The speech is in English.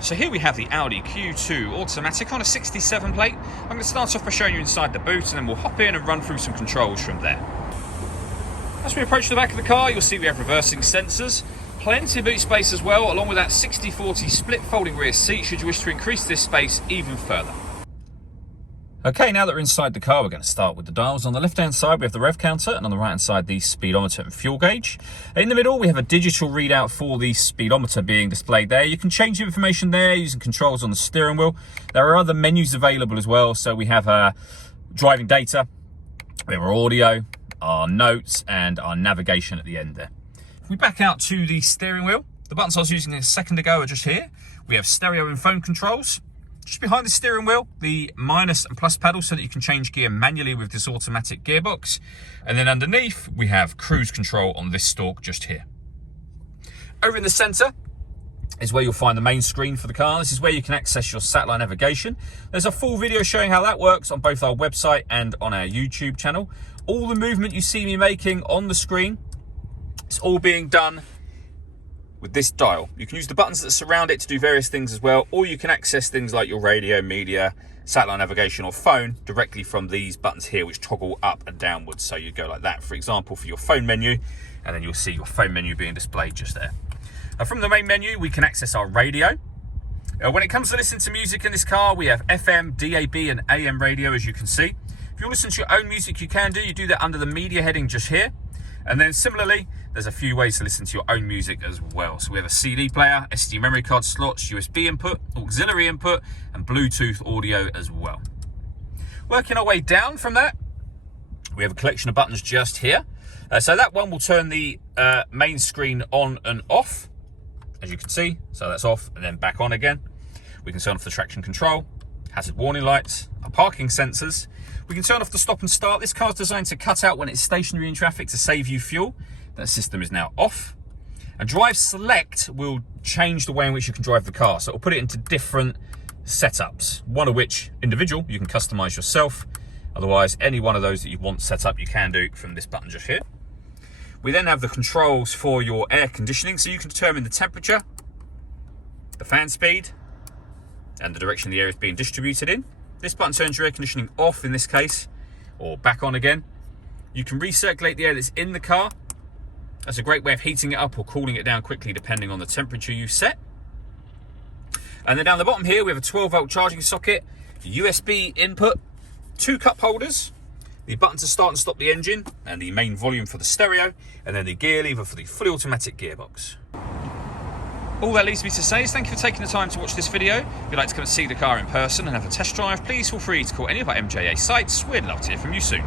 So here we have the Audi Q2 automatic on a 67 plate. I'm going to start off by showing you inside the boot, and then we'll hop in and run through some controls from there. As we approach the back of the car, you'll see we have reversing sensors, plenty of boot space as well, along with that 60/40 split folding rear seat should you wish to increase this space even further. Okay, now that we're inside the car, we're going to start with the dials. On the left-hand side, we have the rev counter, and on the right-hand side, the speedometer and fuel gauge. In the middle, we have a digital readout for the speedometer being displayed there. You can change the information there using controls on the steering wheel. There are other menus available as well. So we have driving data, we have our audio, our notes, and our navigation at the end there. If we back out to the steering wheel, the buttons I was using a second ago are just here. We have stereo and phone controls. Just behind the steering wheel, the minus and plus pedal so that you can change gear manually with this automatic gearbox. And then underneath, we have cruise control on this stalk just here. Over in the center is where you'll find the main screen for the car. This is where you can access your satellite navigation. There's a full video showing how that works on both our website and on our YouTube channel. All the movement you see me making on the screen, it's all being done with this dial. You can use the buttons that surround it to do various things as well, or you can access things like your radio, media, satellite navigation, or phone directly from these buttons here, which toggle up and downwards. So you go like that, for example, for your phone menu, and then you'll see your phone menu being displayed just there. From the main menu, we can access our radio. When it comes to listening to music in this car, we have FM, DAB, and AM radio, as you can see. If you listen to your own music, you can do. You do that under the media heading just here. And then similarly, there's a few ways to listen to your own music as well. So we have a CD player, SD memory card slots, USB input, auxiliary input, and Bluetooth audio as well. Working our way down from that, we have a collection of buttons just here. So that one will turn the main screen on and off, as you can see. So that's off and then back on again. We can turn off the traction control, hazard warning lights, our parking sensors. We can turn off the stop and start. This car's designed to cut out when it's stationary in traffic to save you fuel. That system is now off. And drive select will change the way in which you can drive the car. So it'll put it into different setups, one of which individual you can customize yourself. Otherwise, any one of those that you want set up, you can do from this button just here. We then have the controls for your air conditioning. So you can determine the temperature, the fan speed, and the direction the air is being distributed in. This button turns your air conditioning off in this case, or back on again. You can recirculate the air that's in the car. That's a great way of heating it up or cooling it down quickly depending on the temperature you set. And then down the bottom here, we have a 12-volt charging socket, USB input, 2 cup holders, the button to start and stop the engine, and the main volume for the stereo, and then the gear lever for the fully automatic gearbox. All that leaves me to say is thank you for taking the time to watch this video. If you'd like to come and see the car in person and have a test drive, please feel free to call any of our MJA sites. We'd love to hear from you soon.